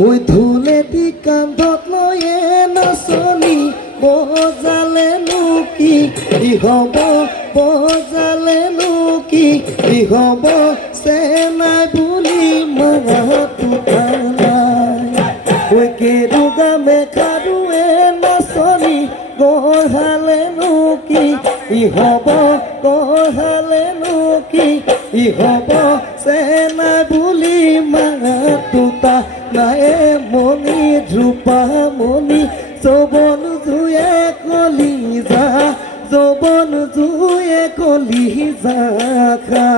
ওই ধুলেটি কান্ধত লয়ে নাচনি বজালে নুকি ই হব বজালে নুকি ই হব চেনাই বুলি মাতো নাই ওই কেৰুগা মেঘাৰুৱে নাচনি গঢ়ালে নুকি ই হব গঢ়ালে নুকি ই হব চেনাই বুলি মাতো নাই মণি ধ্ৰুপা মণি যৌবন জুয়ে কলি যা যৌবন জুয়ে কলি যা খা